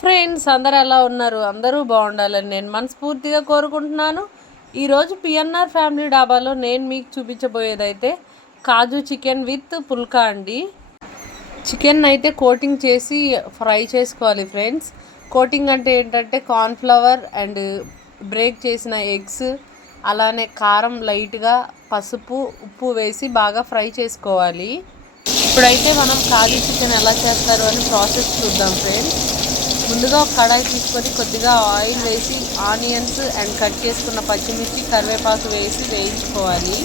Friends అందరు ఎలా ఉన్నారు? అందరూ బాగుండాలని నేను మనస్ఫూర్తిగా కోరుకుంటున్నాను. ఈరోజు పిఎన్ఆర్ ఫ్యామిలీ డాబాలో నేను మీకు చూపించబోయేదైతే కాజు చికెన్ విత్ పుల్కా అండి. చికెన్ అయితే కోటింగ్ చేసి ఫ్రై చేసుకోవాలి ఫ్రెండ్స్. కోటింగ్ అంటే ఏంటంటే కార్న్ఫ్లవర్ అండ్ బ్రేక్ చేసిన ఎగ్స్ అలానే కారం లైట్గా పసుపు ఉప్పు వేసి బాగా ఫ్రై చేసుకోవాలి. ఇప్పుడైతే మనం కాజు చికెన్ ఎలా చేస్తారు అని ప్రాసెస్ చూద్దాం ఫ్రెండ్స్. ముందుగా ఒక కడాయి తీసుకొని కొద్దిగా ఆయిల్ వేసి ఆనియన్స్ అండ్ కట్ చేసుకున్న పచ్చిమిర్చి కరివేపాకు వేసి వేయించుకోవాలి.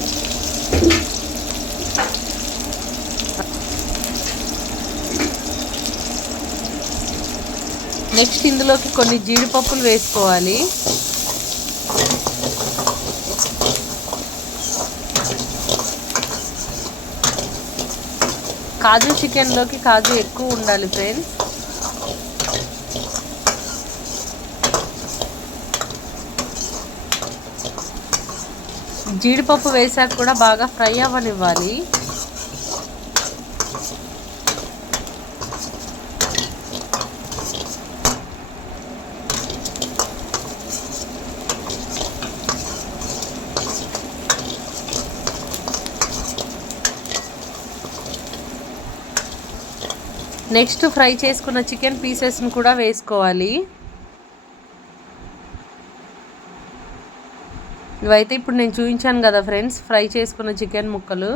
నెక్స్ట్ ఇందులోకి కొన్ని జీడిపప్పులు వేసుకోవాలి. కాజు చికెన్లోకి కాజు ఎక్కువ ఉండాలి ఫ్రెండ్స్. జీడిపప్పు వేసాక కూడా బాగా ఫ్రై అవ్వనివ్వాలి. నెక్స్ట్ ఫ్రై చేసుకున్న చికెన్ పీసెస్ని కూడా వేసుకోవాలి. ఇవైతే ఇప్పుడు నేను చూపించాను కదా ఫ్రెండ్స్ ఫ్రై చేసుకున్న చికెన్ ముక్కలు.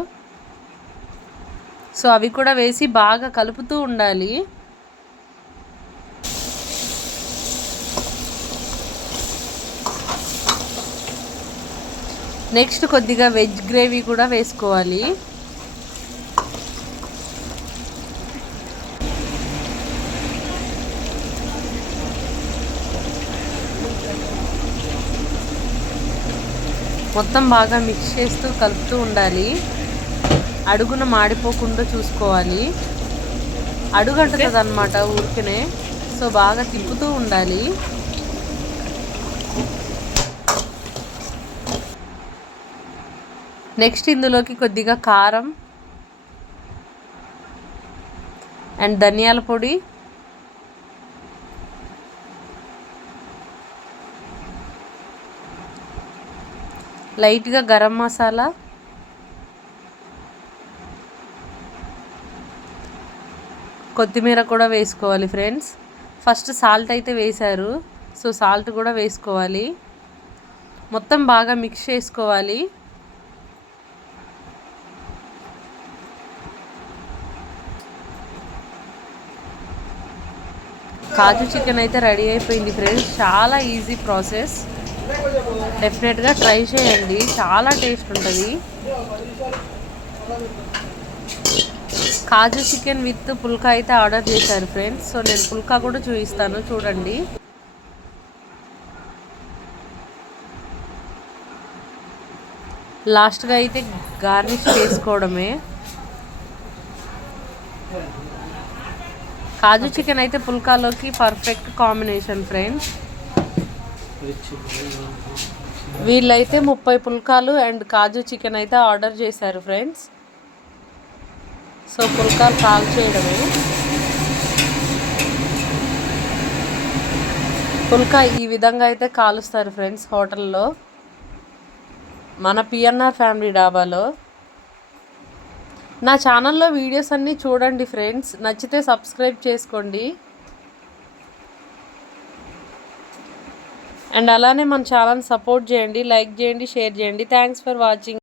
సో అవి కూడా వేసి బాగా కలుపుతూ ఉండాలి. నెక్స్ట్ కొద్దిగా వెజ్ గ్రేవీ కూడా వేసుకోవాలి. మొత్తం బాగా మిక్స్ చేస్తూ కలుపుతూ ఉండాలి. అడుగున మాడిపోకుండా చూసుకోవాలి. అడుగంటుతుంది అనమాట ఊరికనే. సో బాగా తిప్పుతూ ఉండాలి. నెక్స్ట్ ఇందులోకి కొద్దిగా కారం అండ్ ధనియాల పొడి. లైట్గా గరం మసాలా. కొత్తిమీర కూడా వేసుకోవాలి ఫ్రెండ్స్. ఫస్ట్ సాల్ట్ అయితే వేశారు. సో సాల్ట్ కూడా వేసుకోవాలి. మొత్తం బాగా మిక్స్ చేసుకోవాలి. కాజు చికెన్ అయితే రెడీ అయిపోయింది ఫ్రెండ్స్. చాలా ఈజీ ప్రాసెస్. డెఫినెట్గా ట్రై చేయండి. చాలా టేస్ట్ ఉంటుంది. కాజు చికెన్ విత్ పుల్కా అయితే ఆర్డర్ చేశారు ఫ్రెండ్స్ సో నేను పుల్కా కూడా చూపిస్తాను. చూడండి. లాస్ట్గా అయితే గార్నిష్ చేసుకోవడమే. కాజు చికెన్ అయితే పుల్కాలోకి పర్ఫెక్ట్ కాంబినేషన్ ఫ్రెండ్స్ వీళ్ళైతే ముప్పై పుల్కాలు అండ్ కాజు చికెన్ అయితే ఆర్డర్ చేశారు ఫ్రెండ్స్. సో పుల్కాలు కాల్ చేయడమే. పుల్కా ఈ విధంగా అయితే కాలుస్తారు ఫ్రెండ్స్ హోటల్లో. మన పిఎన్ఆర్ ఫ్యామిలీ డాబాలో. నా ఛానల్లో వీడియోస్ అన్నీ చూడండి ఫ్రెండ్స్. నచ్చితే సబ్స్క్రైబ్ చేసుకోండి. అండ్ అలానే మన ఛానల్ సపోర్ట్ చేయండి లైక్ చేయండి షేర్ చేయండి. Thanks for watching